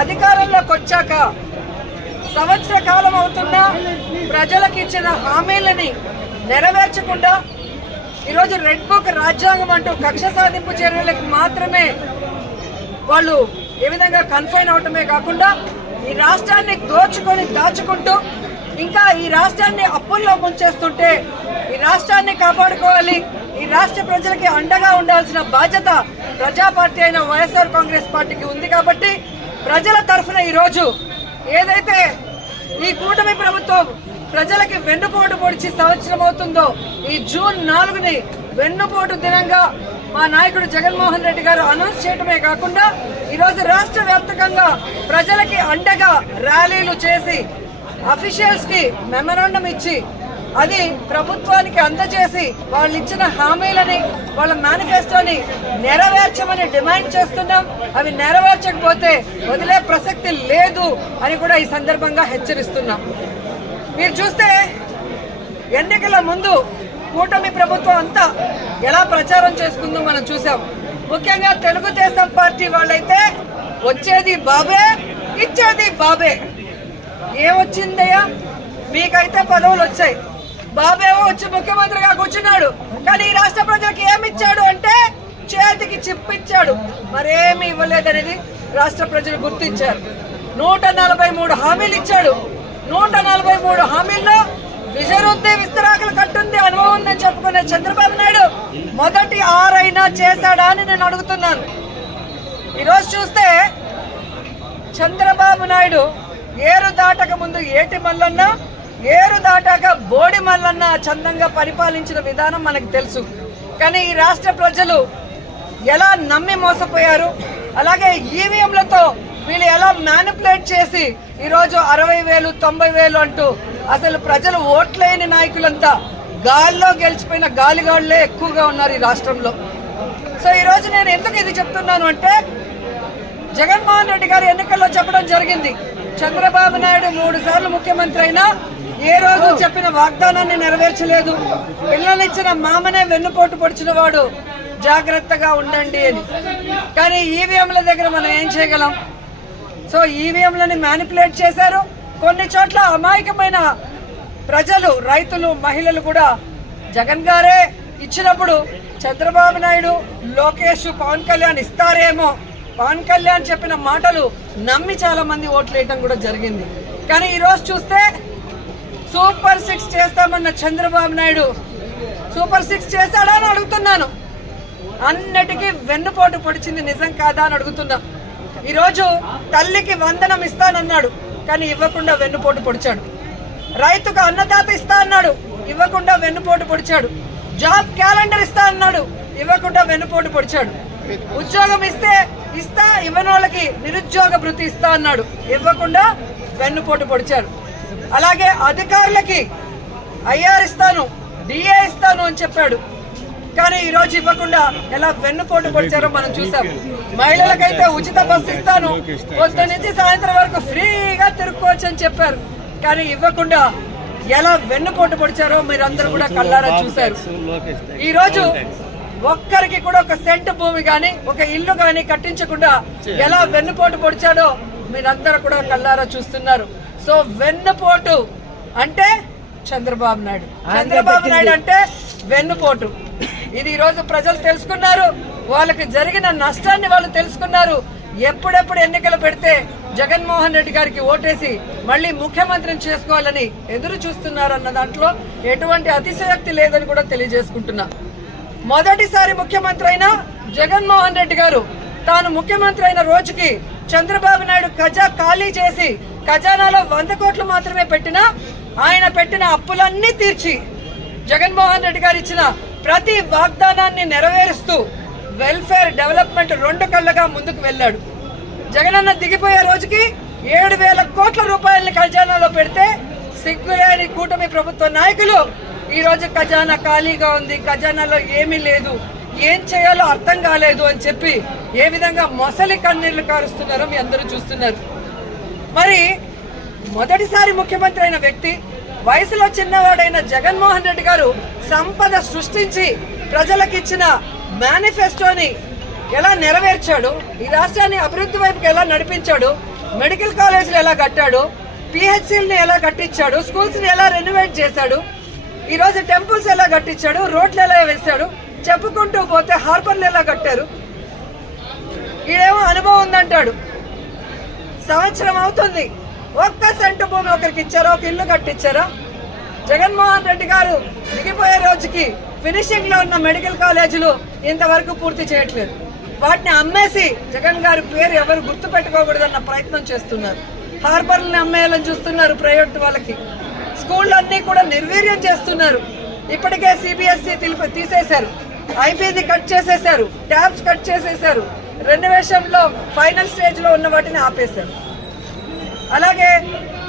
అధికారంలోకి వచ్చాక సంవత్సర కాలం అవుతున్నా ప్రజలకు ఇచ్చిన హామీలని నెరవేర్చకుండా ఈరోజు రెడ్ బుక్ రాజ్యాంగం అంటూ కక్ష సాధింపు చర్యలకు మాత్రమే వాళ్ళు ఏ విధంగా కన్ఫైన్ అవటమే కాకుండా ఈ రాష్ట్రాన్ని దాచుకుంటూ ఇంకా ఈ రాష్ట్రాన్ని అప్పుల్లో ముంచేస్తుంటే ఈ రాష్ట్రాన్ని కాపాడుకోవాలి, ఈ రాష్ట్ర ప్రజలకి అండగా ఉండాల్సిన బాధ్యత ప్రజా పార్టీ అయిన వైఎస్ఆర్ కాంగ్రెస్ పార్టీకి ఉంది. కాబట్టి ప్రజల తరఫున ఈరోజు ఏదైతే ఈ కూటమి ప్రభుత్వం ప్రజలకి వెన్నుపోటు పొడిచి సంవత్సరం అవుతుందో ఈ జూన్ 4ని వెన్నుపోటు దినంగా మా నాయకుడు జగన్మోహన్ రెడ్డి గారు అనౌన్స్ చేయడమే కాకుండా ఈరోజు రాష్ట్ర వ్యాప్తంగా ప్రజలకి అండగా ర్యాలీలు చేసి అఫీషియల్స్ కి మెమరాండం ఇచ్చి అది ప్రభుత్వానికి అందజేసి వాళ్ళు ఇచ్చిన హామీలని వాళ్ళ మేనిఫెస్టోని నెరవేర్చమని డిమాండ్ చేస్తున్నాం. అవి నెరవేర్చకపోతే వదిలే ప్రసక్తి లేదు అని కూడా ఈ సందర్భంగా హెచ్చరిస్తున్నాం. మీరు చూస్తే ఎన్నికల ముందు కూటమి ప్రభుత్వం అంతా ఎలా ప్రచారం చేసుకుందో మనం చూసాం. ముఖ్యంగా తెలుగుదేశం పార్టీ వాళ్ళైతే వచ్చేది బాబే, ఇచ్చేది బాబే. ఏమొచ్చిందయ్యా? మీకైతే పదవులు వచ్చాయి, బాబేమో వచ్చి ముఖ్యమంత్రిగా కూర్చున్నాడు. కానీ ఈ రాష్ట్ర ప్రజలకు ఏమిచ్చాడు అంటే చేతికి చిప్పిచ్చాడు, మరేమి ఇవ్వలేదనేది రాష్ట్ర ప్రజలు గుర్తించారు. 143 హామీలు ఇచ్చాడు. 143 హామీల్లో విజయరుద్ది విస్తరాకులు కట్టుంది అనుభవం ఉందని చెప్పుకునే చంద్రబాబు నాయుడు మొదటి 6 అయినా చేశాడా అని నేను అడుగుతున్నాను. ఈరోజు చూస్తే చంద్రబాబు నాయుడు ఏరు దాటక ముందు ఏటి మల్లన్న, ఏరు దాటాక బోడి మల్లన్న చందంగా పరిపాలించిన విధానం మనకు తెలుసు. కానీ ఈ రాష్ట్ర ప్రజలు ఎలా నమ్మి మోసపోయారు, అలాగే ఈవీఎంలతో వీళ్ళు ఎలా మ్యానిపులేట్ చేసి ఈరోజు 60,000 90,000 అంటూ అసలు ప్రజలు ఓట్లేని నాయకులంతా గాల్లో గెలిచిపోయిన గాలిగాళ్లే ఎక్కువగా ఉన్నారు ఈ రాష్ట్రంలో. సో ఈరోజు నేను ఎందుకు ఇది చెప్తున్నాను అంటే జగన్మోహన్ రెడ్డి గారు ఎన్నికల్లో చెప్పడం జరిగింది, చంద్రబాబు నాయుడు 3 సార్లు ముఖ్యమంత్రి అయినా ఏ రోజు చెప్పిన వాగ్దానాన్ని నెరవేర్చలేదు, పిల్లనిచ్చిన మామనే వెన్నుపోటు పొడిచిన వాడు, జాగ్రత్తగా ఉండండి అని. కానీ ఈవీఎంల దగ్గర మనం ఏం చేయగలం? సో ఈవీఎంలని మ్యానిపులేట్ చేశారు. కొన్ని చోట్ల అమాయకమైన ప్రజలు, రైతులు, మహిళలు కూడా జగన్ గారే ఇచ్చినప్పుడు చంద్రబాబు నాయుడు, లోకేష్, పవన్ కళ్యాణ్ ఇస్తారేమో, పవన్ కళ్యాణ్ చెప్పిన మాటలు నమ్మి చాలా మంది ఓట్లు వేయటం కూడా జరిగింది. కానీ ఈరోజు చూస్తే సూపర్ 6 చేస్తామన్న చంద్రబాబు నాయుడు సూపర్ 6 చేశాడా అని అడుగుతున్నాను. అన్నిటికీ వెన్నుపోటు పొడిచింది నిజం కాదా అని అడుగుతున్నా. ఈరోజు తల్లికి వందనం ఇస్తానన్నాడు, కానీ ఇవ్వకుండా వెన్నుపోటు పొడిచాడు. రైతుకు అన్నదాత ఇస్తా అన్నాడు, ఇవ్వకుండా వెన్నుపోటు పొడిచాడు. జాబ్ క్యాలెండర్ ఇస్తా అన్నాడు, ఇవ్వకుండా వెన్నుపోటు పొడిచాడు. ఉద్యోగం ఇస్తా ఇవ్వని వాళ్ళకి నిరుద్యోగ భృతి ఇస్తా అన్నాడు, ఇవ్వకుండా వెన్నుపోటు పొడిచాడు. అలాగే అధికారులకి ఐఆర్ ఇస్తాను, డిఏ ఇస్తాను అని చెప్పాడు, కానీ ఈ రోజు ఇవ్వకుండా ఎలా వెన్నుపోటు పొడిచారో మనం చూసాం. మహిళలకైతే ఉచిత బస్సు ఇస్తాను, పొద్దు నుంచి సాయంత్రం వరకు ఫ్రీగా తిరుక్కోవచ్చు అని చెప్పారు, కానీ ఇవ్వకుండా ఎలా వెన్నుపోటు పొడిచారో మీరందరూ కూడా కళ్ళారా చూశారు. ఈ రోజు ఒక్కరికి కూడా ఒక సెంటు భూమి గాని, ఒక ఇల్లు గాని కట్టించకుండా ఎలా వెన్నుపోటు పొడిచాడో మీరందరూ కూడా కళ్ళారా చూస్తున్నారు. సో వెన్నుపోటు అంటే చంద్రబాబు నాయుడు, చంద్రబాబు నాయుడు అంటే వెన్నుపోటు. ఇది ఈ రోజు ప్రజలు తెలుసుకున్నారు, వాళ్ళకి జరిగిన నష్టాన్ని వాళ్ళు తెలుసుకున్నారు. ఎప్పుడెప్పుడు ఎన్నికలు పెడితే జగన్మోహన్ రెడ్డి గారికి ఓటేసి మళ్ళీ ముఖ్యమంత్రిని చేసుకోవాలని ఎదురు చూస్తున్నారు అన్న దాంట్లో ఎటువంటి అతిశయోక్తి లేదని కూడా తెలియజేసుకుంటున్నా. మొదటిసారి ముఖ్యమంత్రి అయిన జగన్మోహన్ రెడ్డి గారు తాను ముఖ్యమంత్రి అయిన రోజుకి చంద్రబాబు నాయుడు ఖాళీ చేసి ఖజానాలో 100 కోట్లు మాత్రమే పెట్టినా ఆయన పెట్టిన అప్పులన్నీ తీర్చి జగన్మోహన్ రెడ్డి గారు ఇచ్చిన ప్రతి వాగ్దానాన్ని నెరవేరుస్తూ వెల్ఫేర్ డెవలప్మెంట్ 2 కళ్ళగా ముందుకు వెళ్ళాడు. జగనన్న దిగిపోయే రోజుకి 7,000 కోట్ల రూపాయలని ఖజానాలో పెడితే సిగ్గులేని కూటమి ప్రభుత్వ నాయకులు ఈ రోజు ఖజానా ఖాళీగా ఉంది, ఖజానాలో ఏమీ లేదు, ఏం చేయాలో అర్థం కాలేదు అని చెప్పి ఏ విధంగా మొసలి కన్నీళ్లు కారుస్తున్నారో మీ అందరూ చూస్తున్నారు. మరి మొదటిసారి ముఖ్యమంత్రి అయిన వ్యక్తి, వయసులో చిన్నవాడైన జగన్మోహన్ రెడ్డి గారు సంపద సృష్టించి ప్రజలకు ఇచ్చిన మేనిఫెస్టోని ఎలా నెరవేర్చాడు, ఈ రాష్ట్రాన్ని అభివృద్ధి వైపుకి ఎలా నడిపించాడు, మెడికల్ కాలేజీలు ఎలా కట్టాడు, పిహెచ్సిల్ని ఎలా కట్టించాడు, స్కూల్స్ని ఎలా రెనోవేట్ చేశాడు, ఈరోజు టెంపుల్స్ ఎలా కట్టించాడు, రోడ్లు ఎలా వేశాడు, చెప్పుకుంటూ పోతే హార్బర్లు ఎలా కట్టారు. ఈడేమో అనుభవం ఉందంటాడు. సంవత్సరం అవుతుంది, ఒక్క సెంటు భూమి ఒకరికి ఇచ్చారా, ఒక ఇల్లు కట్టించారా? జగన్మోహన్ రెడ్డి గారు దిగిపోయే రోజుకి ఫినిషింగ్ లో ఉన్న మెడికల్ కాలేజీలు ఇంతవరకు పూర్తి చేయట్లేదు. వాటిని అమ్మేసి జగన్ గారి పేరు ఎవరు గుర్తు పెట్టుకోకూడదన్న ప్రయత్నం చేస్తున్నారు. హార్బర్లని అమ్మేయాలని చూస్తున్నారు ప్రైవేట్ వాళ్ళకి. స్కూళ్ళన్నీ కూడా నిర్వీర్యం చేస్తున్నారు. ఇప్పటికే సిబిఎస్ఈ తీసేశారు, ఐపీది కట్ చేసేశారు, ట్యాబ్స్ కట్ చేసేశారు, రెనోవేషన్ లో ఫైనల్ స్టేజ్ లో ఉన్న వాటిని ఆపేశారు. అలాగే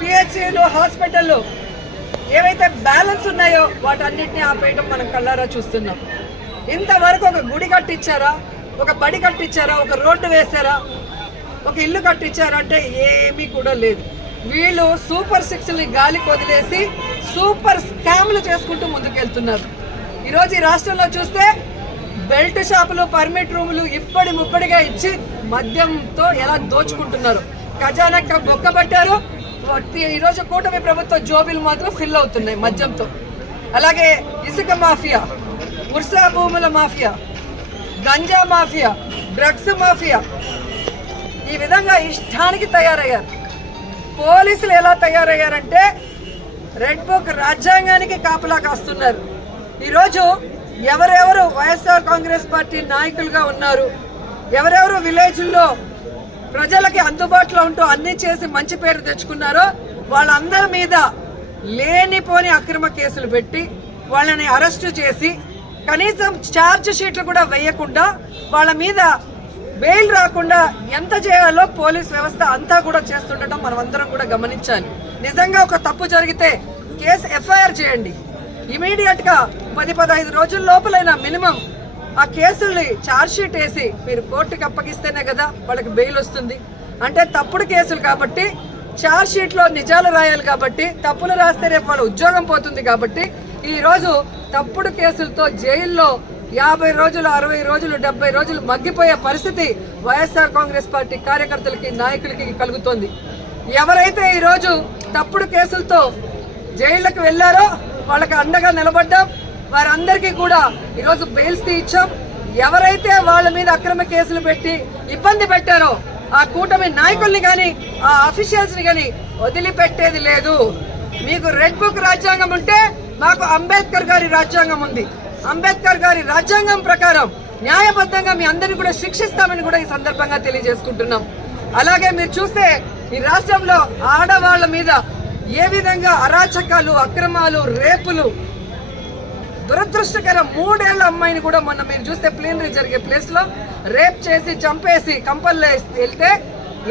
పిహెచ్సిలు, హాస్పిటల్లో ఏవైతే బ్యాలెన్స్ ఉన్నాయో వాటన్నిటిని ఆపేయడం మనం కళ్ళారా చూస్తున్నాం. ఇంతవరకు ఒక గుడి కట్టించారా, ఒక బడి కట్టించారా, ఒక రోడ్డు వేశారా, ఒక ఇల్లు కట్టించారా అంటే ఏమీ కూడా లేదు. వీళ్ళు సూపర్ 6ని గాలికి వదిలేసి సూపర్ స్కామ్లు చేసుకుంటూ ముందుకెళ్తున్నారు. ఈరోజు ఈ రాష్ట్రంలో చూస్తే బెల్ట్ షాపులు, పర్మిట్ రూములు ఇప్పటి ముప్పడిగా ఇచ్చి మద్యంతో ఎలా దోచుకుంటున్నారు. ఖజానా బొక్కబట్టారు. ఈరోజు కూటమి ప్రభుత్వ జోబీలు మాత్రం ఫిల్ అవుతున్నాయి మద్యంతో. అలాగే ఇసుక మాఫియా, ఉర్సా భూముల mafia, ganja mafia, drugs mafia, ఈ విధంగా ఇష్టానికి తయారయ్యారు. పోలీసులు ఎలా తయారయ్యారంటే రెడ్ బుక్ రాజ్యాంగానికి కాపలా కాస్తున్నారు. ఈరోజు ఎవరెవరు వైఎస్ఆర్ కాంగ్రెస్ పార్టీ నాయకులుగా ఉన్నారు, ఎవరెవరు విలేజ్ల్లో ప్రజలకి అందుబాటులో ఉంటూ అన్ని చేసి మంచి పేరు తెచ్చుకున్నారో వాళ్ళందరి మీద లేనిపోని అక్రమ కేసులు పెట్టి వాళ్ళని అరెస్టు చేసి కనీసం ఛార్జ్ షీట్లు కూడా వేయకుండా వాళ్ళ మీద బెయిల్ రాకుండా ఎంత చేయాలో పోలీస్ వ్యవస్థ అంతా కూడా చేస్తుండటం మనం అందరం కూడా గమనించాలి. నిజంగా ఒక తప్పు జరిగితే కేసు ఎఫ్ఐఆర్ చేయండి. ఇమీడియట్ గా 10-15 రోజుల లోపలైనా మినిమం ఆ కేసుల్ని ఛార్జ్ షీట్ వేసి మీరు కోర్టుకి అప్పగిస్తేనే కదా వాళ్ళకి బెయిల్ వస్తుంది. అంటే తప్పుడు కేసులు కాబట్టి ఛార్జ్ షీట్ లో నిజాలు రాయాలి కాబట్టి, తప్పులు రాస్తే రేపు వాళ్ళ ఉద్యోగం పోతుంది కాబట్టి ఈ రోజు తప్పుడు కేసులతో జైల్లో 50 రోజులు, 60 రోజులు, 70 రోజులు మగ్గిపోయే పరిస్థితి వైఎస్ఆర్ కాంగ్రెస్ పార్టీ కార్యకర్తలకి, నాయకులకి కలుగుతోంది. ఎవరైతే ఈ రోజు తప్పుడు కేసులతో జైళ్లకు వెళ్లారో వాళ్ళకి అండగా నిలబడ్డాం. వారందరికీ కూడా ఈరోజు బెయిల్స్ ఇచ్చాం. ఎవరైతే వాళ్ళ మీద అక్రమ కేసులు పెట్టి ఇబ్బంది పెట్టారో ఆ కూటమి నాయకుల్ని కానీ, ఆ అఫీషియల్స్ ని కానీ వదిలిపెట్టేది లేదు. మీకు రెడ్ బుక్ రాజ్యాంగం ఉంటే మాకు అంబేద్కర్ గారి రాజ్యాంగం ఉంది. అంబేద్కర్ గారి రాజ్యాంగం ప్రకారం న్యాయబద్ధంగా మీ అందరినీ కూడా శిక్షిస్తామని కూడా ఈ సందర్భంగా తెలియజేసుకుంటున్నాం. అలాగే మీరు చూస్తే ఈ రాష్ట్రంలో ఆడవాళ్ల మీద ఏ విధంగా అరాచకాలు, అక్రమాలు, రేపులు, దురదృష్టకరం 3 ఏళ్ల అమ్మాయిని కూడా మొన్న మీరు చూస్తే ప్లీనరీ జరిగే ప్లేస్ లో రేప్ చేసి చంపేసి కంపల్లో వెళ్తే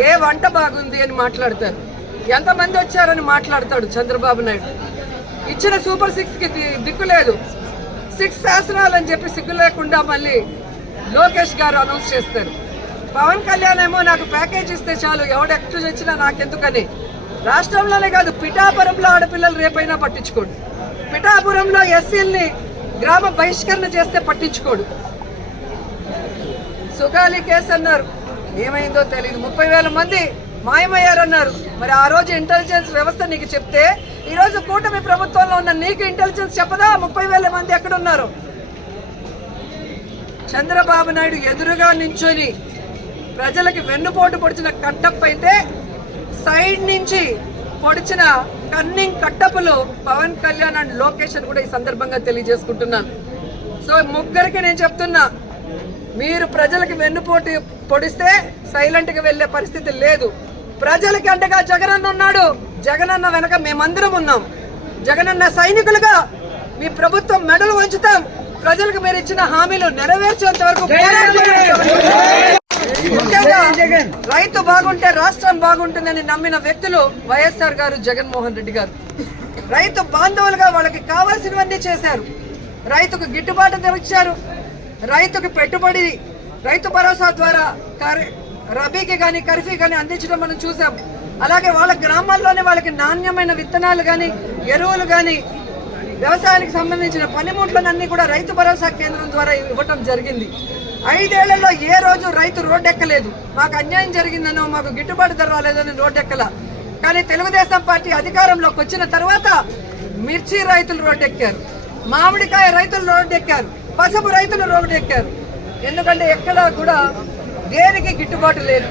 ఏ వంట బాగుంది అని మాట్లాడతారు, ఎంతమంది వచ్చారని మాట్లాడతాడు చంద్రబాబు నాయుడు. ఇచ్చిన సూపర్ 6కి దిక్కు లేదు. 6 శాసనాలు అని చెప్పి సిగ్గు లేకుండా మళ్ళీ లోకేష్ గారు అనౌన్స్ చేస్తారు. పవన్ కళ్యాణ్ ఏమో నాకు ప్యాకేజ్ ఇస్తే చాలు, ఎవడు ఎక్కడ వచ్చినా నాకెందుకని. రాష్ట్రంలోనే కాదు, పిఠాపురంలో ఆడపిల్లలు రేపైనా పట్టించుకోడు. పిఠాపురంలో ఎస్సీల్ని గ్రామ బహిష్కరణ చేస్తే పట్టించుకోడు. సుగాలి కేసు అన్నారు, ఏమైందో తెలియదు. 30,000 మంది మాయమయ్యారన్నారు. మరి ఆ రోజు ఇంటెలిజెన్స్ వ్యవస్థ నీకు చెప్తే ఈ రోజు కూటమి ప్రభుత్వంలో ఉన్న నీకు ఇంటెలిజెన్స్ చెప్పదా 30,000 మంది ఎక్కడున్నారు? చంద్రబాబు నాయుడు ఎదురుగా నించొని ప్రజలకి వెన్నుపోటు పొడిచిన కట్టప్ అయితే సైడ్ నుంచి పొడిచిన కన్నింగ్ కట్టపులు పవన్ కళ్యాణ్ అండ్ లోకేష్ అని కూడా ఈ సందర్భంగా తెలియజేసుకుంటున్నాను. సో ముగ్గురికి నేను చెప్తున్నా, మీరు ప్రజలకి వెన్నుపోటు పొడిస్తే సైలెంట్ గా వెళ్లే పరిస్థితి లేదు. ప్రజలకి అంటగా జగనన్న ఉన్నాడు, జగనన్న వెనక మేమందరం ఉన్నాం. జగనన్న సైనికులుగా మీ ప్రభుత్వం మెడలు వంచుతాం. ప్రజలకు మీరు ఇచ్చిన హామీలు నెరవేర్చేంత వరకు ముఖ్యంగా రైతు బాగుంటే రాష్ట్రం బాగుంటుందని నమ్మిన వ్యక్తులు వైఎస్ఆర్ గారు, జగన్మోహన్ రెడ్డి గారు. రైతు బాంధవులుగా వాళ్ళకి కావాల్సినవన్నీ చేశారు. రైతుకు గిట్టుబాటు ధర ఇచ్చారు. రైతుకు పెట్టుబడి రైతు భరోసా ద్వారా రబీకి కానీ ఖరీఫీ కానీ అందించడం మనం చూసాం. అలాగే వాళ్ళ గ్రామాల్లోనే వాళ్ళకి నాణ్యమైన విత్తనాలు కానీ, ఎరువులు కానీ, వ్యవసాయానికి సంబంధించిన పనిముట్లనన్నీ కూడా రైతు భరోసా కేంద్రం ద్వారా ఇవ్వటం జరిగింది. 5 ఏళ్లలో ఏ రోజు రైతు రోడ్డెక్కలేదు. మాకు అన్యాయం జరిగిందనో మాకు గిట్టుబాటు ధర రాలేదని రోడ్డెక్కల. కానీ తెలుగుదేశం పార్టీ అధికారంలోకి వచ్చిన తర్వాత మిర్చి రైతులు రోడ్డెక్కారు, మామిడికాయ రైతులు రోడ్డెక్కారు, పసుపు రైతులు రోడ్డెక్కారు. ఎందుకంటే ఎక్కడా కూడా దేనికి గిట్టుబాటు లేదు.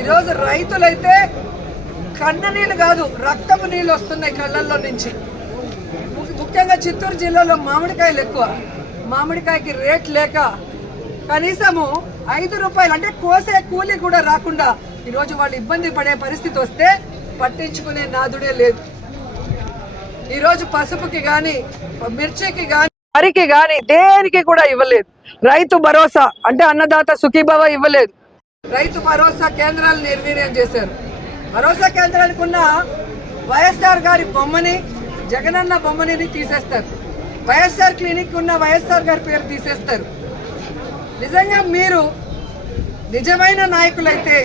ఈరోజు రైతులైతే కన్న నీళ్ళు కాదు రక్తపు నీళ్ళు వస్తున్నాయి కళ్ళల్లో నుంచి. ముఖ్యంగా చిత్తూరు జిల్లాలో మామిడికాయలు ఎక్కువ. మామిడికాయకి రేట్ లేక కనీసము 5 రూపాయలు అంటే కోసే కూలి కూడా రాకుండా ఈరోజు వాళ్ళు ఇబ్బంది పడే పరిస్థితి వస్తే పట్టించుకునే నాదుడే లేదు. ఈరోజు పసుపుకి గాని మిర్చికి గాని వరికి గాని దేనికి కూడా ఇవ్వలేదు. రైతు భరోసా అంటే అన్నదాత సుఖీభవ ఇవ్వలేదు. రైతు భరోసా కేంద్రాలు నిర్వీర్యం చేశారు. భరోసా కేంద్రానికి ఉన్న వైఎస్ఆర్ గారి బొమ్మని జగనన్న బొమ్మని తీసేస్తారు. వైఎస్ఆర్ క్లినిక్ ఉన్న వైఎస్ఆర్ గారి పేరు తీసేస్తారు. నిజంగా మీరు నిజమైన నాయకులైతే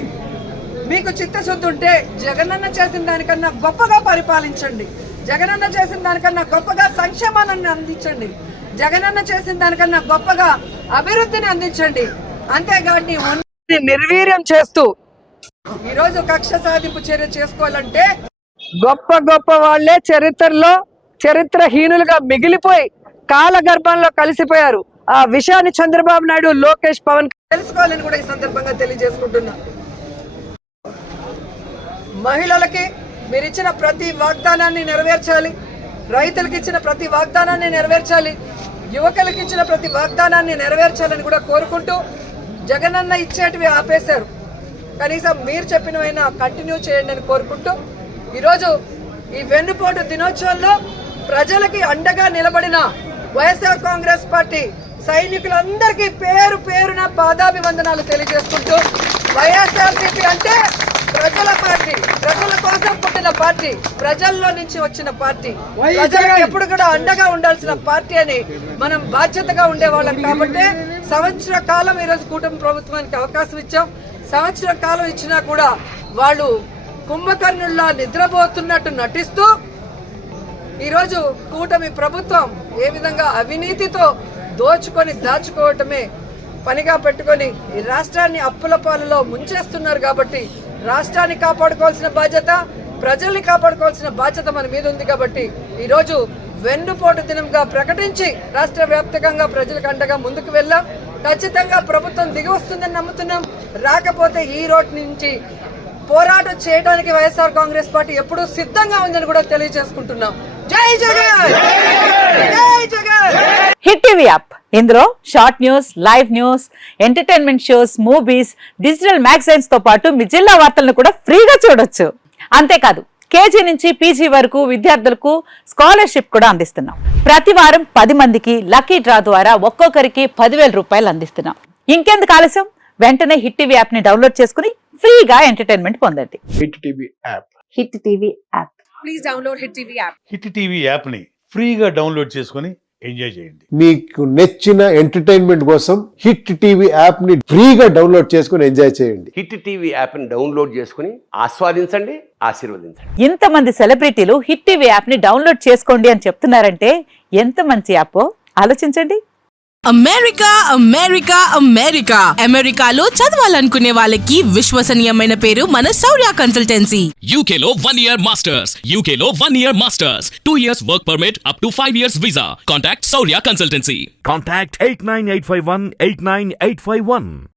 మీకు చిత్తశుద్ధి ఉంటే జగనన్న చేసిన దానికన్నా గొప్పగా పరిపాలించండి. జగనన్న చేసిన దానికన్నా గొప్పగా సంక్షేమాలను అందించండి. జగనన్న చేసిన దానికన్నా గొప్పగా అభివృద్ధిని అందించండి. అంతేగాని నిర్వీర్యం చేస్తూ ఈరోజు కక్ష సాధింపు చర్య చేసుకోవాలంటే గొప్ప వాళ్లే చరిత్రలో చరిత్రహీనులుగా మిగిలిపోయి కాలగర్భంలో కలిసిపోయారు. ఆ విషయాన్ని చంద్రబాబు నాయుడు, లోకేష్, పవన్ తెలుసుకోవాలని కూడా ఈ సందర్భంగా తెలియజేసుకుంటున్నా. మహిళలకి మీరు ఇచ్చిన ప్రతి వాగ్దానాన్ని నెరవేర్చాలి. రైతులకు ఇచ్చిన ప్రతి వాగ్దానాన్ని నెరవేర్చాలి. యువకులకు ఇచ్చిన ప్రతి వాగ్దానాన్ని నెరవేర్చాలని కూడా కోరుకుంటూ జగనన్న ఇచ్చేటివి ఆపేశారు. కనీసం మీరు చెప్పినవైనా కంటిన్యూ చేయండి అని కోరుకుంటూ ఈరోజు ఈ వెన్నుపోటు దినోత్సవంలో ప్రజలకి అండగా నిలబడిన వైఎస్ఆర్ కాంగ్రెస్ పార్టీ సైనికులందరికీ పేరు పేరున పాదాభివందనాలు తెలియజేసుకుంటూ వైఎస్ఆర్సీపీ అంటే ప్రజల పార్టీ, ప్రజల కోసం పుట్టిన పార్టీ, ప్రజల్లో నుంచి వచ్చిన పార్టీ, ప్రజలకు ఎప్పుడు కూడా అండగా ఉండాల్సిన పార్టీ అని మనం బాధ్యతగా ఉండేవాళ్ళం. కాబట్టి సంవత్సర కాలం ఈరోజు కూటమి ప్రభుత్వానికి అవకాశం ఇచ్చాం. సంవత్సర కాలం ఇచ్చినా కూడా వాళ్ళు కుంభకర్ణుల్లా నిద్రపోతున్నట్టు నటిస్తూ ఈరోజు కూటమి ప్రభుత్వం ఏ విధంగా అవినీతితో దోచుకొని దాచుకోవటమే పనిగా పెట్టుకొని ఈ రాష్ట్రాన్ని అప్పుల పాలలో ముంచేస్తున్నారు. కాబట్టి రాష్ట్రాన్ని కాపాడుకోవాల్సిన బాధ్యత, ప్రజల్ని కాపాడుకోవాల్సిన బాధ్యత మన మీద ఉంది. కాబట్టి ఈరోజు వెన్నుపోటు దినంగా ప్రకటించి రాష్ట్ర వ్యాప్తంగా ప్రజలకు అండగా ముందుకు వెళ్ళాం. ఖచ్చితంగా ప్రభుత్వం దిగి వస్తుందని నమ్ముతున్నాం. రాకపోతే ఈ రోడ్ నుంచి పోరాటం చేయడానికి వైఎస్ఆర్ కాంగ్రెస్ పార్టీ ఎప్పుడూ సిద్ధంగా ఉందని కూడా తెలియజేసుకుంటున్నాం. జై జగన్, జై జగన్. హిట్ టీవీ యాప్, ఇందులో short news, live news, entertainment shows, movies, digital magazines తో పాటు మీ జిల్లా వార్తలను కూడా ఫ్రీగా చూడొచ్చు. అంతేకాదు కేజీ నుంచి పీజీ వరకు విద్యార్థులకు స్కాలర్షిప్ కూడా అందిస్తున్నాం. ప్రతి వారం 10 మందికి లక్కీ డ్రా ద్వారా ఒక్కొక్కరికి 10,000 రూపాయలు అందిస్తున్నాం. ఇంకెందుకు ఆలస్యం, వెంటనే హిట్ టీవీ యాప్ ని డౌన్లోడ్ చేసుకుని ఫ్రీగా ఎంటర్టైన్మెంట్ పొందండి. Hit TV app, hit TV app. Please download hit TV app. Hit TV app ని ఫ్రీగా డౌన్లోడ్ చేసుకుని ఎంజాయ్ చేయండి. మీకు నచ్చిన ఎంటర్టైన్మెంట్ కోసం హిట్ టీవీ యాప్ ని ఫ్రీగా డౌన్లోడ్ చేసుకుని ఎంజాయ్ చేయండి. హిట్ టీవీ యాప్ ని డౌన్లోడ్ చేసుకుని ఆస్వాదించండి, ఆశీర్వదించండి. ఇంతమంది సెలబ్రిటీలు హిట్ టీవీ యాప్ ని డౌన్లోడ్ చేసుకోండి అని చెప్తున్నారంటే ఎంత మంచి యాప్ ఆలోచించండి. అమెరికా అమెరికా అమెరికా అమెరికాలో చదవాలనుకునే వాళ్ళకి విశ్వసనీయమైన పేరు మన శౌర్య కన్సల్టెన్సీ. UK లో 1 year masters, UK లో 1 year masters, 2 years work permit up to 5 years visa. Contact Saurya Consultancy. Contact 89851 89851.